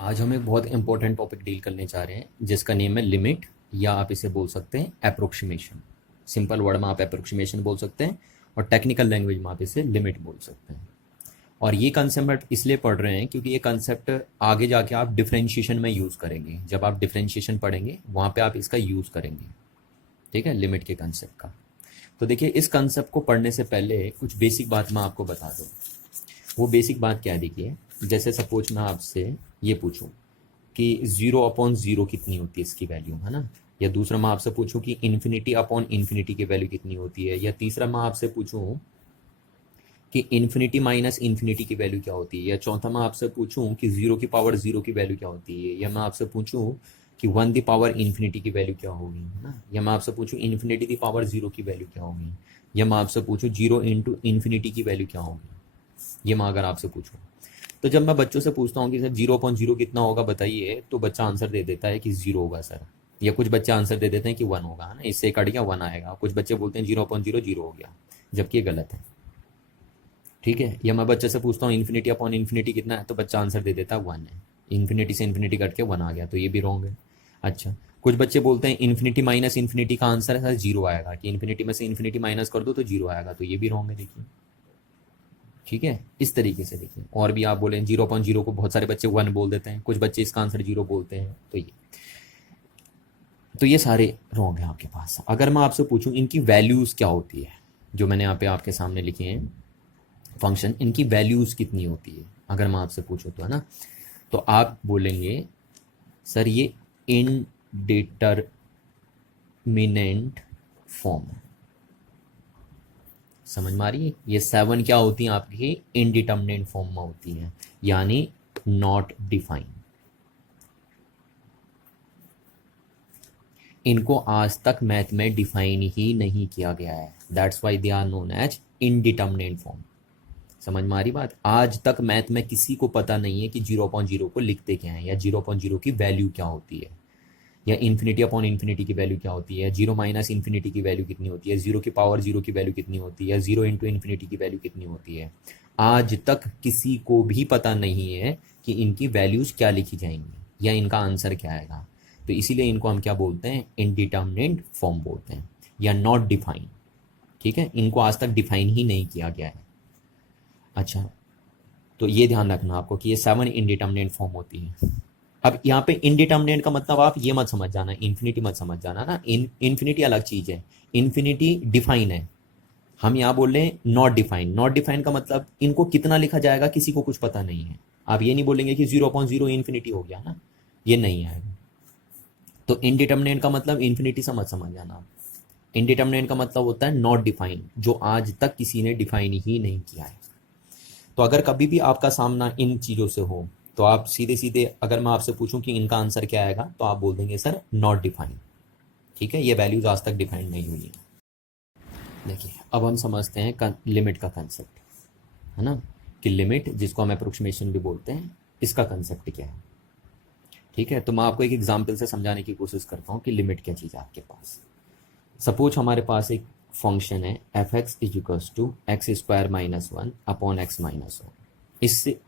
आज हम एक बहुत इंपॉर्टेंट टॉपिक डील करने जा रहे हैं जिसका नेम है लिमिट, या आप इसे बोल सकते हैं अप्रोक्सीमेशन। सिंपल वर्ड में आप अप्रोक्सीमेशन बोल सकते हैं और टेक्निकल लैंग्वेज में आप इसे लिमिट बोल सकते हैं। और ये कंसेप्ट इसलिए पढ़ रहे हैं क्योंकि ये कंसेप्ट आगे जाके आप डिफरेंशिएशन में यूज़ करेंगे। जब आप डिफरेंशिएशन पढ़ेंगे वहाँ पे आप इसका यूज़ करेंगे, ठीक है, लिमिट के कंसेप्ट का। तो देखिए, इस कंसेप्ट को पढ़ने से पहले कुछ बेसिक बात मैं आपको बता दूँ। वो बेसिक बात क्या है, देखिए, जैसे सपोज मैं आपसे ये पूछूं कि 0/0 कितनी होती है, इसकी वैल्यू, है ना। या दूसरा मैं आपसे पूछूं कि इन्फिनिटी/इन्फिनिटी की वैल्यू कितनी होती है। या तीसरा मैं आपसे पूछूं कि इन्फिनिटी - की वैल्यू क्या होती है। या चौथा मैं आपसे पूछूं कि 0 की वैल्यू क्या होती है। या मैं आपसे पूछूं कि 1 की वैल्यू क्या होगी, है ना। या मैं आपसे पूछूं इन्फिनिटी/0 की वैल्यू क्या होगी। या मैं आपसे पूछूं 0 × की वैल्यू क्या होगी। ये मैं अगर आपसे पूछूं, तो जब मैं बच्चों से पूछता हूँ कि सर 0/0 कितना होगा बताइए, तो बच्चा आंसर दे देता है कि 0 होगा सर। या कुछ बच्चे आंसर दे देते हैं कि 1 होगा, है ना, इससे कट गया 1 आएगा। कुछ बच्चे बोलते हैं 0/0 0 हो गया, जबकि ये गलत है, ठीक है। या मैं बच्चे से पूछता हूँ इन्फिनिटी कितना है, तो बच्चा आंसर दे देता है 1 है। इन्फिनिटी से इन्फिनिटी कट के 1 आ गया, तो ये भी रॉन्ग है। अच्छा, कुछ बच्चे बोलते हैं इन्फिनिटी - का आंसर है सर 0 आएगा, कि इन्फिनिटी में से इन्फिनिटी माइनस कर दो तो 0 आएगा, तो ये भी रॉन्ग है, देखिए, ठीक है। इस तरीके से देखिए, और भी आप बोले 0/0 को बहुत सारे बच्चे 1 बोल देते हैं, कुछ बच्चे इसका आंसर 0 बोलते हैं, तो ये सारे रॉन्ग है आपके पास। अगर मैं आपसे पूछूं इनकी वैल्यूज़ क्या होती है, जो मैंने यहाँ पे आपके सामने लिखे हैं फंक्शन, इनकी वैल्यूज़ कितनी होती है, अगर मैं आपसे पूछूं तो, है ना, तो आप बोलेंगे सर ये इनडिटरमिनेंट फॉर्म है। समझ में आ रही है? ये 7 क्या होती हैं आपकी, इनडिटर्मिनेट फॉर्म में होती हैं, यानी नॉट डिफाइन। इनको आज तक मैथ में डिफाइन ही नहीं किया गया है, that's why they are known as indeterminate form. समझ में आ रही बात? आज तक मैथ में किसी को पता नहीं है कि 0/0 को लिखते क्या है, या 0/0 की वैल्यू क्या होती है, या इन्फिनिटी की वैल्यू क्या होती है, 0 - की वैल्यू कितनी होती है, 0 की वैल्यू कितनी होती है, 0 × की वैल्यू कितनी होती है। आज तक किसी को भी पता नहीं है कि इनकी वैल्यूज क्या लिखी जाएंगी या इनका आंसर क्या आएगा। तो इसीलिए इनको हम क्या बोलते हैं, इनडिटर्मिनेट फॉर्म बोलते हैं, या नॉट डिफाइन, ठीक है। इनको आज तक डिफाइन ही नहीं किया गया है। अच्छा, तो ये ध्यान रखना आपको कि ये 7 इनडिटर्मिनेट फॉर्म होती है। अब यहाँ पे इनडिटर्मिनेट का मतलब आप ये मत समझ जाना, इन्फिनिटी मत समझ जाना ना। इन्फिनिटी अलग चीज है, इन्फिनिटी डिफाइन है। हम यहाँ बोल रहे हैं नॉट डिफाइन। नॉट डिफाइन का मतलब इनको कितना लिखा जाएगा किसी को कुछ पता नहीं है। आप ये नहीं बोलेंगे कि 0/0 इन्फिनिटी हो गया ना, ये नहीं आएगा। तो इनडिटर्मिनेट का मतलब इन्फिनिटी से मत समझ जाना आप। इनडिटर्मिनेट का मतलब होता है नॉट डिफाइन, जो आज तक किसी ने डिफाइन ही नहीं किया है। तो अगर कभी भी आपका सामना इन चीज़ों से हो, तो आप सीधे सीधे, अगर मैं आपसे पूछूं कि इनका आंसर क्या आएगा, तो आप बोल देंगे सर नॉट डिफाइन, ठीक है, ये वैल्यूज आज तक डिफाइन नहीं हुई है। देखिए, अब हम समझते हैं लिमिट का कंसेप्ट, है ना, कि लिमिट, जिसको हम अप्रोक्सीमेशन भी बोलते हैं, इसका कंसेप्ट क्या है, ठीक है। तो मैं आपको एक एग्जाम्पल से समझाने की कोशिश करता हूँ कि लिमिट क्या चीज़ है आपके पास। सपोज हमारे पास एक फंक्शन है f(x) = x² - 1/x-1। इससे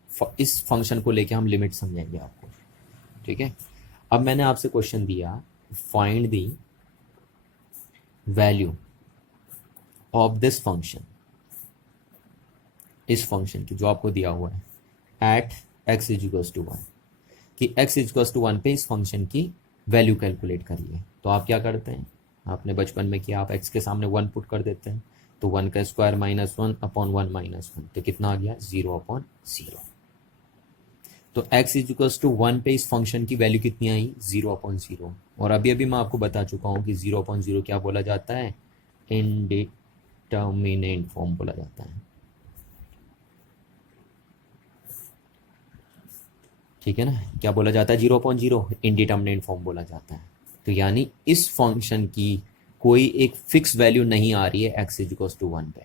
इस फंक्शन को लेके हम लिमिट समझेंगे आपको, ठीक है। अब मैंने आपसे क्वेश्चन दिया, find the value of this function, इस फंक्शन की जो आपको दिया हुआ है, एट x = 1, कि x = 1 पे इस फंक्शन की वैल्यू कैलकुलेट करिए। तो आप क्या करते हैं, आपने बचपन में किया, आप x के सामने 1 पुट कर देते हैं, तो 1 का स्क्वायर -1/1 -1, तो कितना आ गया, 0/0। तो x = 1 पे इस फंक्शन की वैल्यू कितनी आई, 0/0। और अभी अभी मैं आपको बता चुका हूँ कि 0/0 क्या बोला जाता है, इनडिटर्मिनेट फॉर्म बोला जाता है, ठीक है ना। क्या बोला जाता है, 0/0 इनडिटर्मिनेट फॉर्म बोला जाता है। तो यानी इस फंक्शन की कोई एक फिक्स वैल्यू नहीं आ रही है x = 1 पे,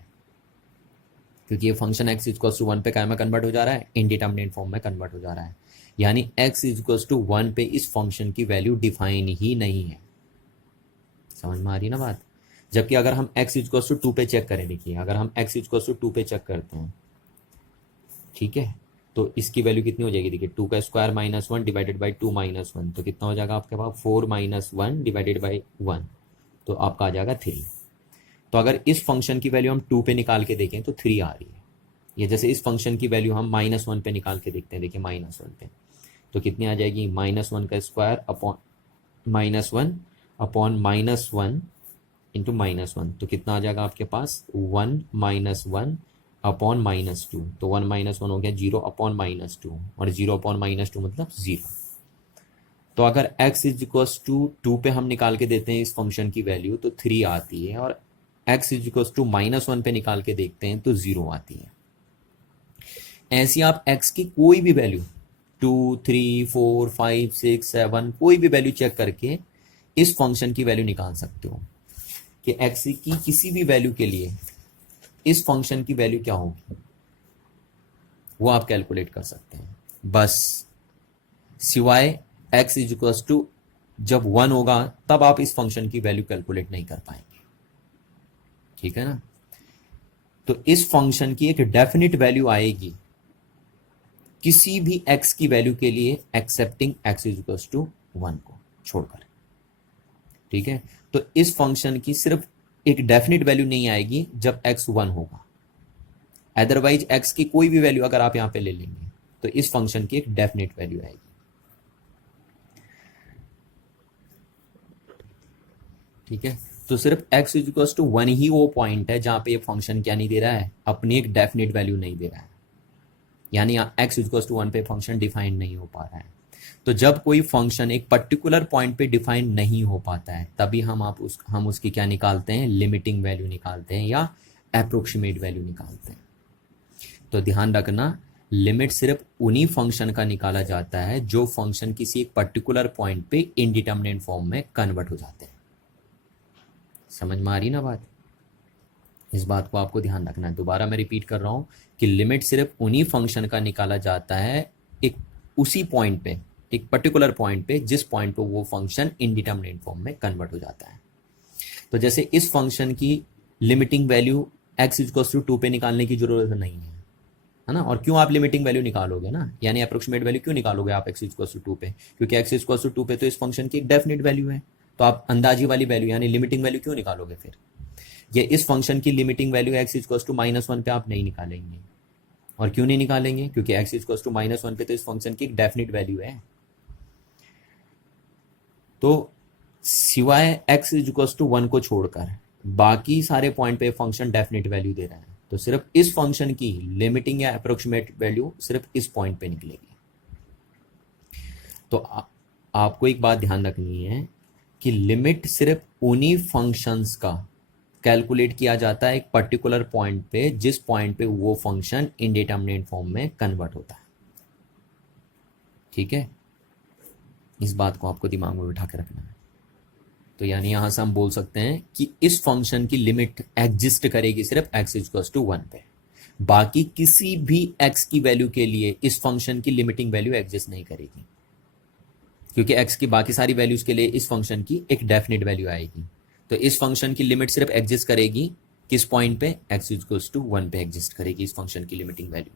क्योंकि ये फंक्शन x = 1 पे क्या में कन्वर्ट हो जा रहा है, इनडिटर्मिनेट फॉर्म में कन्वर्ट हो जा रहा है। यानी x = 1 पे इस फंक्शन की वैल्यू डिफाइन ही नहीं है। समझ में आ रही ना बात? जबकि अगर हम x = 2 पे चेक करें, देखिए, अगर हम x = 2 पे चेक करते हैं, ठीक है, तो इसकी वैल्यू कितनी हो जाएगी, देखिए 2 का square minus 1 divided by 2 minus 1, तो कितना हो जाएगा आपके पास 4 माइनस 1 डिवाइडेड बाई 1, तो आपका आ जाएगा 3। तो अगर इस फंक्शन की वैल्यू हम 2 पे निकाल के देखें तो 3 आ रही है। ये जैसे इस फंक्शन की वैल्यू हम -1 पे निकाल के देखते हैं, देखिए -1 पे तो कितनी आ जाएगी, -1 का स्क्वायर अपॉन -1 अपॉन -1 इंटू -1, तो कितना आ जाएगा आपके पास 1 -1 अपॉन -2, तो 1 -1 हो गया 0 अपॉन -2, और 0 अपॉन -2 मतलब 0। तो अगर x इज इक्वल्स टू 2 पे हम निकाल के देते हैं इस फंक्शन की वैल्यू तो 3 आती है, और x इज इक्वल्स टू -1 पे निकाल के देखते हैं तो 0 आती है। ऐसी आप x की कोई भी वैल्यू 2, 3, 4, 5, 6, 7 कोई भी वैल्यू चेक करके इस फंक्शन की वैल्यू निकाल सकते हो कि x की किसी भी वैल्यू के लिए इस फंक्शन की वैल्यू क्या होगी, वो आप कैलकुलेट कर सकते हैं, बस सिवाय x इज इक्वल्स टू जब 1 होगा तब आप इस फंक्शन की वैल्यू कैलकुलेट नहीं कर पाएंगे, ठीक है ना। तो इस फंक्शन की एक डेफिनिट वैल्यू आएगी किसी भी x की वैल्यू के लिए excepting x is equals to 1 को छोड़कर, ठीक है। तो इस फंक्शन की सिर्फ एक डेफिनिट वैल्यू नहीं आएगी जब x 1 होगा, अदरवाइज x की कोई भी वैल्यू अगर आप यहां पे ले लेंगे तो इस फंक्शन की एक डेफिनिट वैल्यू आएगी, ठीक है। तो सिर्फ x इज इक्वल्स टू 1 ही वो पॉइंट है जहां पे ये फंक्शन क्या नहीं दे रहा है, अपनी एक डेफिनेट वैल्यू नहीं दे रहा है, यानी x इक्वल्स टू 1 पे फंक्शन डिफाइन नहीं हो पा रहा है। तो जब कोई फंक्शन एक पर्टिकुलर पॉइंट पे डिफाइन नहीं हो पाता है तभी हम उसकी क्या निकालते हैं, लिमिटिंग वैल्यू निकालते हैं या अप्रोक्सीमेट वैल्यू निकालते हैं। तो ध्यान रखना, लिमिट सिर्फ उन्हीं फंक्शन का निकाला जाता है जो फंक्शन किसी एक पर्टिकुलर पॉइंट पे इनडिटरमिनेट फॉर्म में कन्वर्ट हो जाते हैं। समझ में आ रही ना बात, इस बात को आपको ध्यान रखना है। दोबारा मैं रिपीट कर रहा हूं कि लिमिट सिर्फ उन्हीं फंक्शन का निकाला जाता है एक उसी पॉइंट पे, एक पर्टिकुलर पॉइंट पे जिस पॉइंट पे वो फंक्शन इनडिटरमिनेट फॉर्म में कन्वर्ट हो जाता है। तो जैसे इस फंक्शन की limiting value x equals to 2 पे निकालने की जरूरत नहीं है ना। और क्यों आप लिमिटिंग वैल्यू निकालोगे ना, यानी अप्रोक्सीमेट वैल्यू क्यों निकालोगे आप x इक्वल्स टू 2 पे, क्योंकि x इक्वल्स टू 2 पे तो इस फंक्शन की एक डेफिनेट वैल्यू है, तो आप अंदाजी वाली वैल्यू यानी लिमिटिंग वैल्यू क्यों निकालोगे फिर। ये इस फंक्शन की limiting value x equals to -1 पे आप नहीं निकालेंगे, और क्यों नहीं निकालेंगे, क्योंकि x इक्वल्स टू -1 पे तो इस फंक्शन की एक डेफिनेट वैल्यू है। तो सिवाय x इक्वल्स टू 1 को छोड़कर बाकी सारे पॉइंट पे फंक्शन डेफिनेट वैल्यू दे रहा है, तो सिर्फ इस फंक्शन की लिमिटिंग या अप्रोक्सीमेट वैल्यू सिर्फ इस पॉइंट पे निकलेगी। तो आपको एक बात ध्यान रखनी है कि लिमिट सिर्फ उन्हीं फंक्शंस का कैलकुलेट किया जाता है एक पर्टिकुलर पॉइंट पे जिस पॉइंट पे वो फंक्शन इनडिटरमिनेट फॉर्म में कन्वर्ट होता है, ठीक है। इस बात को आपको दिमाग में बिठा के रखना है। तो यानी यहां से हम बोल सकते हैं कि इस फंक्शन की लिमिट एग्जिस्ट करेगी सिर्फ x इक्वल्स टू 1 पे, बाकी किसी भी x की वैल्यू के लिए इस फंक्शन की लिमिटिंग वैल्यू एग्जिस्ट नहीं करेगी, क्योंकि x की बाकी सारी वैल्यूज के लिए इस फंक्शन की एक डेफिनेट वैल्यू आएगी। तो इस फंक्शन की लिमिट सिर्फ एग्जिस्ट करेगी किस पॉइंट पे, x इक्वल्स टू 1 पे एग्जिस्ट करेगी इस फंक्शन की लिमिटिंग वैल्यू।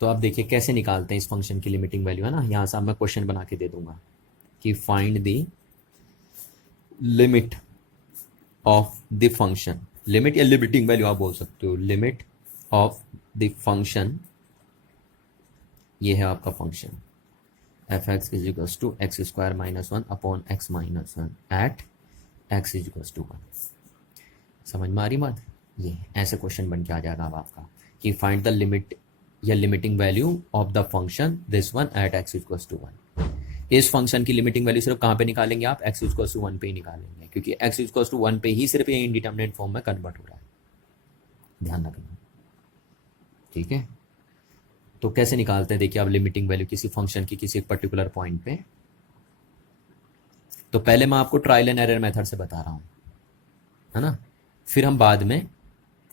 तो आप देखिए कैसे निकालते हैं इस फंक्शन की लिमिटिंग वैल्यू, है ना। यहां से मैं क्वेश्चन बना के दे दूंगा कि find the limit of the function, limit या लिमिटिंग वैल्यू आप बोल सकते हो, लिमिट ऑफ द फंक्शन, ये है आपका function f x is equals to x square -1 upon x -1 at x is equals to 1। समझ में आ रही बात, ये ऐसे क्वेश्चन बन के आ जाएगा अब आपका कि फाइंड द लिमिट या limiting value of the function this one at x equals to 1। इस फंक्शन की लिमिटिंग वैल्यू सिर्फ कहाँ पे निकालेंगे आप, x इक्वल्स टू 1 पे ही निकालेंगे, क्योंकि x इक्वल्स टू 1 पे ही सिर्फ ये इंडिटरमिनेट फॉर्म में कन्वर्ट हो रहा है, ध्यान रखना, ठीक है। तो कैसे निकालते हैं, देखिए आप लिमिटिंग वैल्यू किसी फंक्शन की किसी एक पर्टिकुलर पॉइंट पे। तो पहले मैं आपको ट्रायल एंड एरर मेथड से बता रहा हूँ, है ना, फिर हम बाद में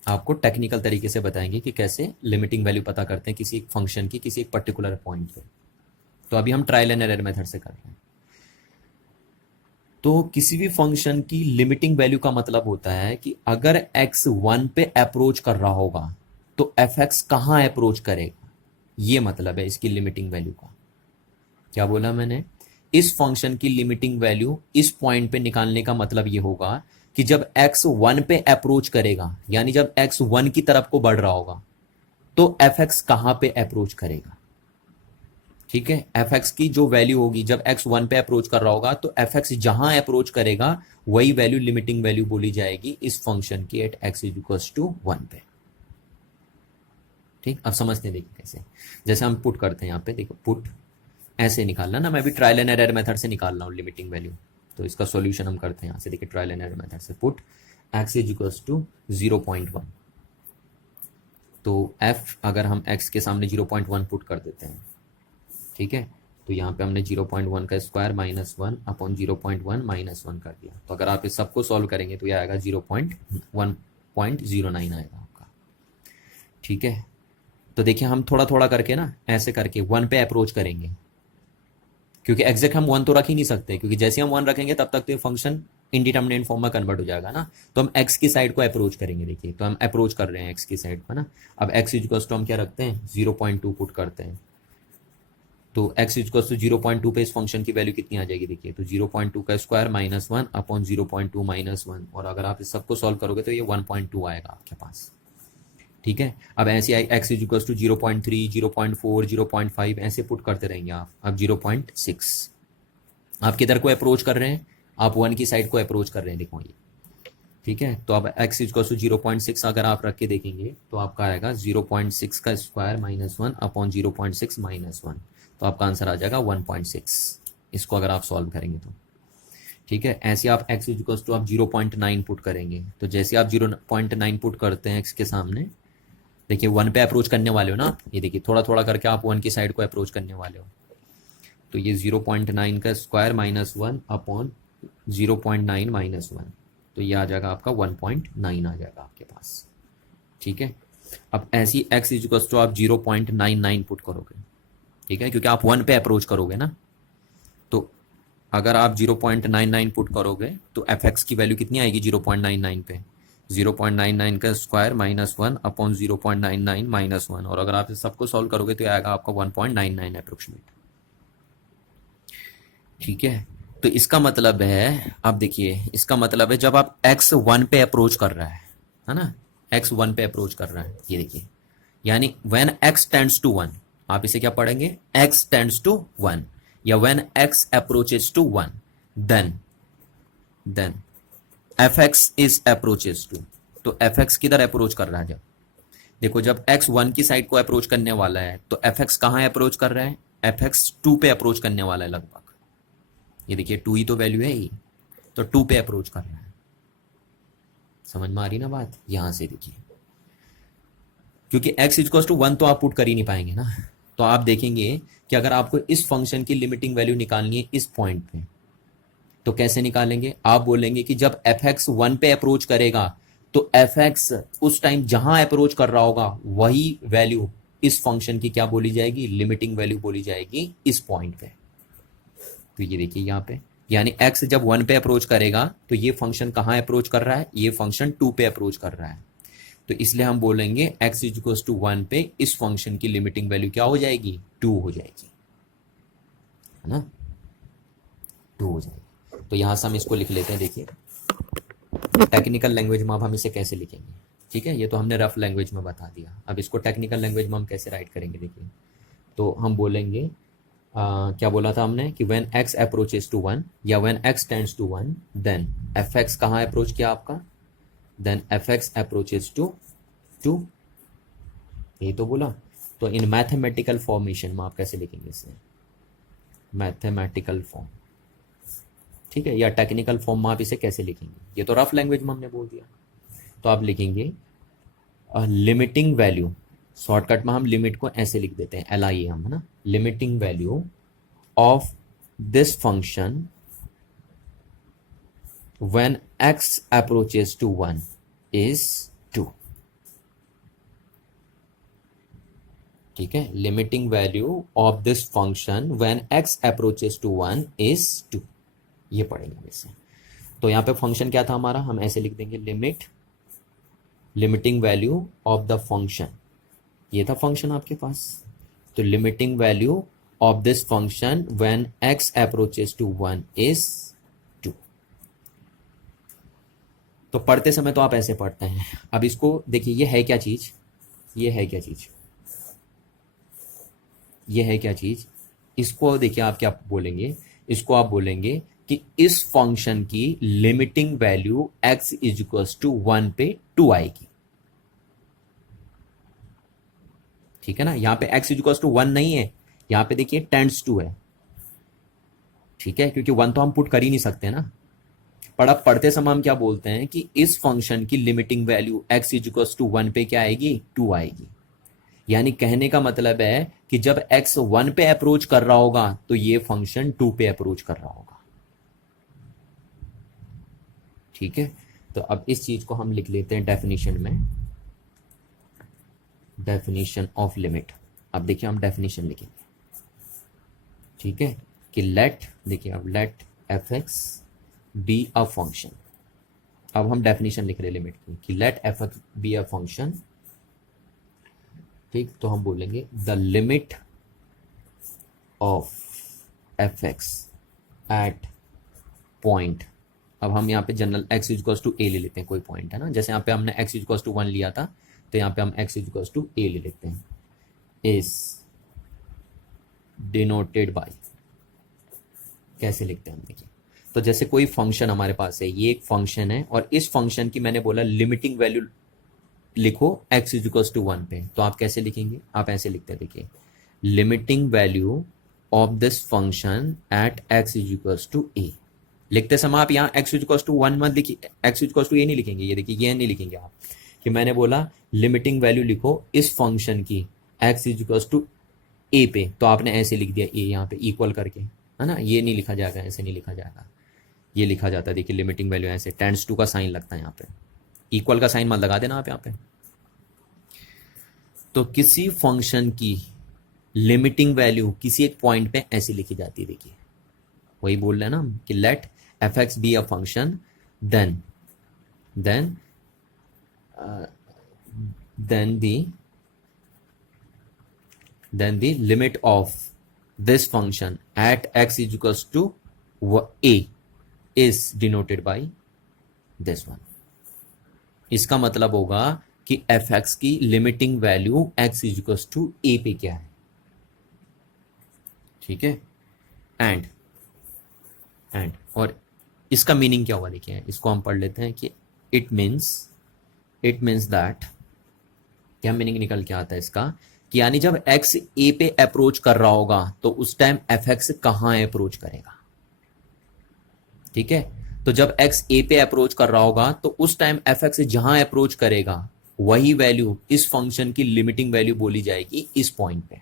आपको टेक्निकल तरीके से बताएंगे कि कैसे लिमिटिंग वैल्यू पता करते हैं किसी एक फंक्शन की किसी एक पर्टिकुलर पॉइंट पे। तो अभी हम ट्रायल एंड एरर मेथड से कर रहे हैं। तो किसी भी फंक्शन की लिमिटिंग वैल्यू का मतलब होता है कि अगर x 1 पे अप्रोच कर रहा होगा तो f(x) कहां अप्रोच करेगा, ये मतलब है इसकी लिमिटिंग वैल्यू का। क्या बोला मैंने? इस फंक्शन की लिमिटिंग वैल्यू इस पॉइंट पे निकालने का मतलब ये होगा कि जब x 1 पे अप्रोच करेगा, यानी जब x 1 की तरफ को बढ़ रहा होगा, तो fx कहां पे अप्रोच करेगा। ठीक है, fx की जो वैल्यू होगी जब x 1 पे अप्रोच कर रहा होगा, तो fx जहां अप्रोच करेगा वही वैल्यू लिमिटिंग वैल्यू बोली जाएगी इस फंक्शन की एट x इक्वल्स टू 1 पे। ठीक, अब समझते हैं, देखिए कैसे। जैसे हम पुट करते हैं यहाँ पे, देखो पुट ऐसे निकालना ना, मैं भी ट्रायल एंड एरर मेथड से निकाल रहा हूँ लिमिटिंग वैल्यू। तो इसका सॉल्यूशन हम करते हैं यहाँ से, देखिए ट्रायल एंड एरर मेथड से पुट x इक्वल्स टू 0.1। तो f अगर हम x के सामने 0.1 पुट कर देते हैं, ठीक है, तो यहाँ पे हमने 0.1 का स्क्वायर माइनस 1 अपॉन 0.1 माइनस 1 कर दिया। तो अगर आप इस सबको सॉल्व करेंगे तो यह आएगा 0.1.09 आएगा आपका। ठीक है, तो देखिए हम थोड़ा थोड़ा करके ना, ऐसे करके 1 पे अप्रोच करेंगे, क्योंकि एग्जैक्ट हम 1 तो रख ही नहीं सकते, क्योंकि जैसे हम 1 रखेंगे तब तक तो ये फंक्शन इंडिटर्मिनेट फॉर्म में कन्वर्ट हो जाएगा ना। तो हम x की साइड को अप्रोच करेंगे, देखिए तो हम अप्रोच कर रहे हैं x की साइड को ना। अब x इक्वल्स टू हम क्या रखते हैं, 0.2 पुट करते हैं। तो x इक्वल्स टू 0.2 पे इस फंक्शन की वैल्यू कितनी आ जाएगी, देखिए तो 0.2 का स्क्वायर माइनस 1 अपॉन 0.2 माइनस 1, और अगर आप इस सबको सॉल्व करोगे तो ये 1.2 आएगा आपके पास। ठीक है, अब ऐसे आई x इक्वल्स टू 0.3, 0.4, 0.5 ऐसे पुट करते रहेंगे आप। अब 0.6 आप किधर को अप्रोच कर रहे हैं, आप 1 की साइड को अप्रोच कर रहे हैं, देखो ये। ठीक है, तो अब x इक्वल्स टू 0.6 अगर आप रख के देखेंगे तो आपका आएगा 0.6 का स्क्वायर माइनस 1 अपॉन 0.6 माइनस 1, तो आपका आंसर आ जाएगा 1.6, इसको अगर आप सॉल्व करेंगे तो। ठीक है, ऐसे आप x इक्वल्स टू आप 0.9 पुट करेंगे, तो जैसे आप 0.9 पुट करते हैं x के सामने, देखिए 1 पे अप्रोच करने वाले हो ना आप, ये देखिए थोड़ा थोड़ा करके आप 1 की साइड को अप्रोच करने वाले हो। तो ये 0.9 का स्क्वायर माइनस 1 अपॉन 0.9 माइनस 1, तो ये आ जाएगा आपका 1.9 आ जाएगा आपके पास। ठीक है, अब ऐसी x इक्वल्स टू आप 0.99 पुट करोगे, ठीक है, क्योंकि आप 1 पे अप्रोच करोगे ना। तो अगर आप 0.99 पुट करोगे तो fx की वैल्यू कितनी आएगी 0.99 पे, 0.99 का स्क्वायर माइनस 1 अपॉन 0.99 माइनस 1, और अगर आप इस सबको सॉल्व करोगे तो ये आएगा आपका 1.99 अप्रोक्सीमेट। ठीक है, तो इसका मतलब है, आप देखिए इसका मतलब है जब आप x 1 पे अप्रोच कर रहा है ना, x 1 पे अप्रोच कर रहा है, ये देखिए, यानी व्हेन x टेंड्स टू 1, आप इसे क्या पढ़ेंगे, x टेंड्स टू 1, या when x approaches to 1, then fx is approaches to. तो fx किधर अप्रोच कर रहा है, जब देखो जब x 1 की साइड को अप्रोच करने वाला है तो fx कहां अप्रोच कर रहा है, fx 2 पे अप्रोच करने वाला है लगभग, ये देखिए 2 ही तो वैल्यू है ही, तो 2 पे अप्रोच कर रहा है। समझ में आ रही ना बात, यहां से देखिए, क्योंकि x इक्वल्स टू 1 तो आप पुट कर ही नहीं पाएंगे ना। तो आप देखेंगे कि अगर आपको इस फंक्शन की लिमिटिंग वैल्यू निकालनी है इस पॉइंट पे, तो कैसे निकालेंगे, आप बोलेंगे कि जब fx 1 पे अप्रोच करेगा तो fx उस टाइम जहां अप्रोच कर रहा होगा वही वैल्यू इस फंक्शन की क्या बोली जाएगी, लिमिटिंग वैल्यू बोली जाएगी इस पॉइंट पे। तो ये देखिए यहाँ पे, यानी x जब 1 पे अप्रोच करेगा तो ये फंक्शन कहाँ अप्रोच कर रहा है, ये फंक्शन 2 पे अप्रोच कर रहा है। तो इसलिए हम बोलेंगे x इक्वल्स टू 1 पे इस फंक्शन की लिमिटिंग वैल्यू क्या हो जाएगी, 2 हो जाएगी, है ना, 2 हो जाएगी। तो यहां से हम इसको लिख लेते हैं, देखिए टेक्निकल लैंग्वेज में अब हम इसे कैसे लिखेंगे। ठीक है, ये तो हमने रफ लैंग्वेज में बता दिया, अब इसको टेक्निकल लैंग्वेज में हम कैसे राइट करेंगे, देखिए तो हम बोलेंगे क्या बोला था हमने कि व्हेन x अप्रोचेस टू 1 या when x tends to 1, then fx कहाँ अप्रोच किया आपका, देन fx अप्रोचेस टू 2, ये तो बोला। तो इन मैथमेटिकल फॉर्मेशन में आप कैसे लिखेंगे इसे, मैथमेटिकल फॉर्म, ठीक है, या टेक्निकल फॉर्म में आप इसे कैसे लिखेंगे, ये तो रफ लैंग्वेज में हमने बोल दिया। तो आप लिखेंगे लिमिटिंग वैल्यू, शॉर्टकट में हम लिमिट को ऐसे लिख देते हैं LIM, है ना, limiting value of this function when x approaches to 1 is 2। ठीक है, limiting value of this function when x approaches to 1 is 2, ये पढ़ेंगे वैसे। तो यहाँ पे फंक्शन क्या था हमारा, हम ऐसे लिख देंगे limiting value of the function, ये था फंक्शन आपके पास। तो limiting value of this function when x approaches to 1 is 2। तो पढ़ते समय तो आप ऐसे पढ़ते हैं। अब इसको देखिए, ये है क्या चीज, ये है क्या चीज, ये है क्या चीज। इसको देखिए आप क्या बोलेंगे, इसको आप बोलेंगे कि इस फंक्शन की limiting value x is equal to 1 पे 2 आएगी। ठीक है ना, यहां पे x इज इक्वल टू 1 नहीं है, यहां पे देखिए टेंड्स टू है। ठीक है, क्योंकि 1 तो हम पुट कर ही नहीं सकते ना। पर अब पढ़ते समय हम क्या बोलते हैं कि इस फंक्शन की limiting value x is equal to 1 पे क्या आएगी, 2 आएगी। यानी कहने का मतलब है कि जब x 1 पे अप्रोच कर रहा होगा तो ये फंक्शन 2 पे अप्रोच कर रहा होगा। ठीक है, तो अब इस चीज को हम लिख लेते हैं डेफिनेशन में, डेफिनेशन ऑफ लिमिट। अब देखिए हम डेफिनेशन लिखेंगे। ठीक है, कि लेट, देखिए अब let f x be a function. अब हम डेफिनेशन लिख रहे हैं लिमिट की, कि let f x be a function. ठीक, तो हम बोलेंगे the limit of f x at point. अब हम यहाँ पे general x is to a ले लेते हैं, कोई पॉइंट है ना, जैसे यहाँ पे हमने x इज टू 1 लिया था, तो यहाँ पे हम x इज टू ए ले लेते हैं। इज डिनोटेड बाय, कैसे लिखते हैं हम, देखिए तो जैसे कोई फंक्शन हमारे पास है, ये एक फंक्शन है और इस फंक्शन की मैंने बोला लिमिटिंग वैल्यू लिखो x इज टू 1 पे, तो आप कैसे लिखेंगे, आप ऐसे लिखते हैं, देखिए limiting value of this function at x is to a. लिखते समय आप यहाँ x इज टू 1 मत लिखिए, x इज टू ए नहीं लिखेंगे, ये देखिए ये नहीं लिखेंगे आप, कि मैंने बोला लिमिटिंग वैल्यू लिखो इस फंक्शन की x इज टू ए पे, तो आपने ऐसे लिख दिया ए यहाँ पे इक्वल करके, है ना। ये नहीं लिखा जाएगा, ऐसे नहीं लिखा जाएगा, ये लिखा जाता है, देखिए लिमिटिंग वैल्यू ऐसे टेंड्स टू का साइन लगता है यहाँ पे, इक्वल का साइन मत लगा देना आप यहाँ पे। तो किसी फंक्शन की लिमिटिंग वैल्यू किसी एक पॉइंट पे ऐसी लिखी जाती है, देखिए वही बोल रहे हैं ना हम, कि let f x be a function then the limit of this function at x is equals to a is denoted by this one। इसका मतलब होगा कि एफ एक्स की limiting value x is equals to a पे क्या है। ठीक है, एंड और इसका मीनिंग क्या हुआ, देखिए इसको हम पढ़ लेते हैं कि इट मीन्स दैट, क्या मीनिंग निकल के आता है इसका, कि यानी जब x a पे अप्रोच कर रहा होगा तो उस टाइम एफ एक्स कहां अप्रोच करेगा। ठीक है, तो जब x a पे अप्रोच कर रहा होगा तो उस टाइम एफ एक्स जहां अप्रोच करेगा वही वैल्यू इस फंक्शन की लिमिटिंग वैल्यू बोली जाएगी इस पॉइंट पे।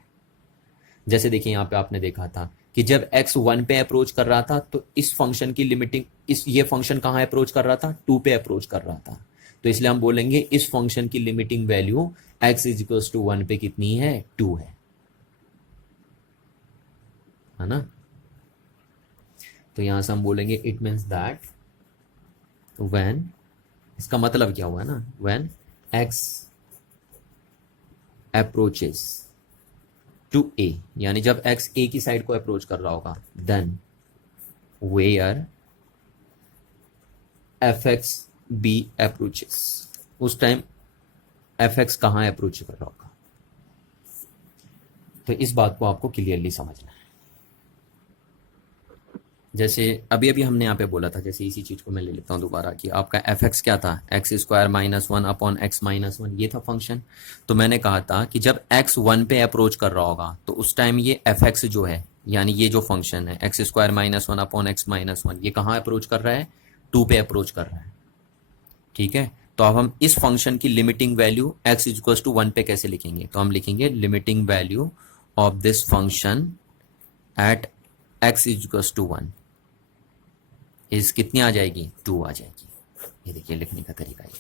जैसे देखिए यहां पे आपने देखा था कि जब x 1 पे अप्रोच कर रहा था तो इस फंक्शन की लिमिटिंग, ये फंक्शन कहां अप्रोच कर रहा था, 2 पे अप्रोच कर रहा था, तो इसलिए हम बोलेंगे इस फंक्शन की limiting value x is equal to 1 पे कितनी है, 2 है ना। तो यहां से हम बोलेंगे इट मीन्स दैट व्हेन, इसका मतलब क्या हुआ ना, when x approaches to a, यानी जब x a की साइड को अप्रोच कर रहा होगा, then where f x be approaches, उस टाइम एफ एक्स कहां अप्रोच कर रहा होगा। तो इस बात को आपको क्लियरली समझना है। जैसे अभी अभी हमने यहाँ पे बोला था, जैसे इसी चीज को मैं ले लेता हूँ दोबारा, कि आपका एफ एक्स क्या था, x square minus 1 upon x minus 1, ये था फंक्शन। तो मैंने कहा था कि जब एक्स 1 पे अप्रोच कर रहा होगा तो उस टाइम ये एफ एक्स जो है, यानी ये जो फंक्शन है x square minus 1 upon x minus 1, ये कहाँ अप्रोच कर रहा है, 2 पे अप्रोच कर रहा है। ठीक है, तो अब हम इस फंक्शन की limiting value x is equal to 1 पे कैसे लिखेंगे, तो हम लिखेंगे limiting value of this function at x is equal to 1 is कितनी आ जाएगी, 2 आ जाएगी। ये देखिए लिखने का तरीका ये,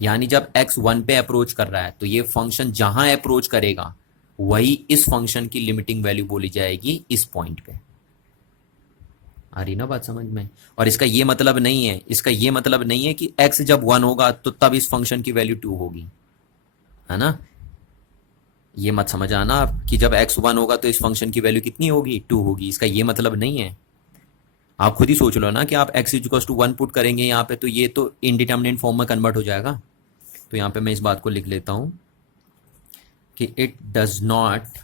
यानी जब x 1 पे अप्रोच कर रहा है तो ये फंक्शन जहां अप्रोच करेगा वही इस फंक्शन की लिमिटिंग वैल्यू बोली जाएगी इस पॉइंट पे। आ रही ना बात समझ में। और इसका ये मतलब नहीं है, इसका ये मतलब नहीं है कि x जब 1 होगा तो तब इस फंक्शन की वैल्यू 2 होगी, है ना। ये मत समझ आना आप कि जब x 1 होगा तो इस फंक्शन की वैल्यू कितनी होगी, 2 होगी, इसका ये मतलब नहीं है। आप खुद ही सोच लो ना कि आप x इक्वल्स टू 1 पुट करेंगे यहाँ पे तो ये तो इनडिटर्मिनेट फॉर्म में कन्वर्ट हो जाएगा। तो यहाँ पे मैं इस बात को लिख लेता हूँ कि it does not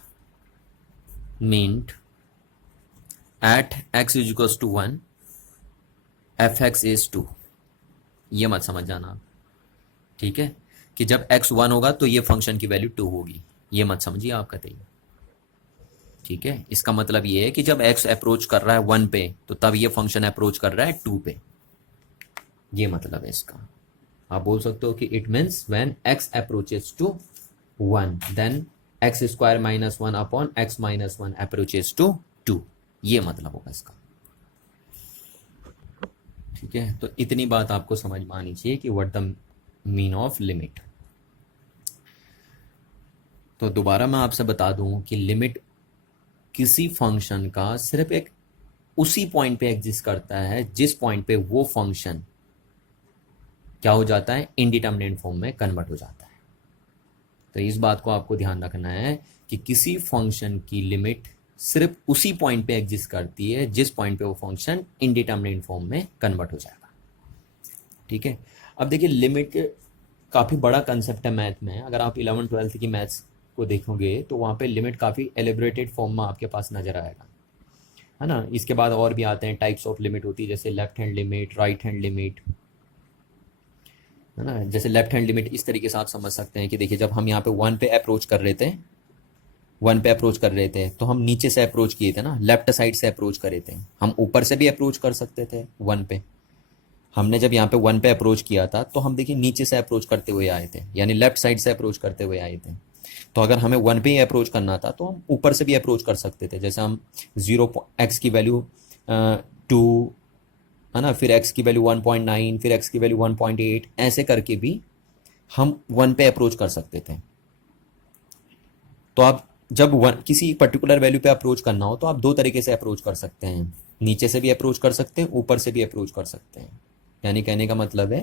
mean at x equals to 1 fx is 2। ये मत समझ जाना आप, ठीक है, कि जब x 1 होगा तो ये फंक्शन की वैल्यू 2 होगी, ये मत समझिए आप कतई, ठीक है। इसका मतलब ये है कि जब x अप्रोच कर रहा है 1 पे तो तब ये फंक्शन अप्रोच कर रहा है 2 पे, ये मतलब है इसका। आप बोल सकते हो कि it means when x approaches to 1 then x square minus 1 upon x minus 1 approaches to 2, ये मतलब होगा इसका, ठीक है। तो इतनी बात आपको समझ में आनी चाहिए कि what the mean of limit. तो दोबारा मैं आपसे बता दूं कि लिमिट किसी फंक्शन का सिर्फ एक उसी पॉइंट पे एग्जिस्ट करता है जिस पॉइंट पे वो फंक्शन क्या हो जाता है, इनडिटर्मिनेट फॉर्म में कन्वर्ट हो जाता है। तो इस बात को आपको ध्यान रखना है कि किसी फंक्शन की लिमिट सिर्फ उसी पॉइंट पे एग्जिस्ट करती है जिस पॉइंट पे वो फंक्शन इनडिटर्मिनेट फॉर्म में कन्वर्ट हो जाएगा, ठीक है। अब देखिए लिमिट काफ़ी बड़ा कंसेप्ट है मैथ में। अगर आप 11th-12th की मैथ्स को देखोगे तो वहाँ पे लिमिट काफ़ी एलिब्रेटेड फॉर्म में आपके पास नज़र आएगा, है ना। इसके बाद और भी आते हैं, टाइप्स ऑफ लिमिट होती है, जैसे left hand limit, right hand limit, है ना। जैसे लेफ्ट हैंड लिमिट इस तरीके से आप समझ सकते हैं कि देखिए जब हम यहाँ पे 1 पे अप्रोच कर रहे थे, 1 पे अप्रोच कर रहे थे तो हम नीचे से अप्रोच किए थे ना, लेफ्ट साइड से अप्रोच करे थे। हम ऊपर से भी अप्रोच कर सकते थे 1 पे। हमने जब यहाँ पे 1 पे अप्रोच किया था तो हम देखिए नीचे से अप्रोच करते हुए आए थे, यानी लेफ्ट साइड से अप्रोच करते हुए आए थे। तो अगर हमें 1 पे ही अप्रोच करना था तो हम ऊपर से भी अप्रोच कर सकते थे, जैसे हम 0 x की वैल्यू 2, है ना, फिर x की वैल्यू 1.9, फिर x की वैल्यू 1.8, ऐसे करके भी हम 1 पे अप्रोच कर सकते थे। तो आप जब किसी पर्टिकुलर वैल्यू पे अप्रोच करना हो तो आप दो तरीके से अप्रोच कर सकते हैं, नीचे से भी अप्रोच कर सकते हैं, ऊपर से भी अप्रोच कर सकते हैं। यानी कहने का मतलब है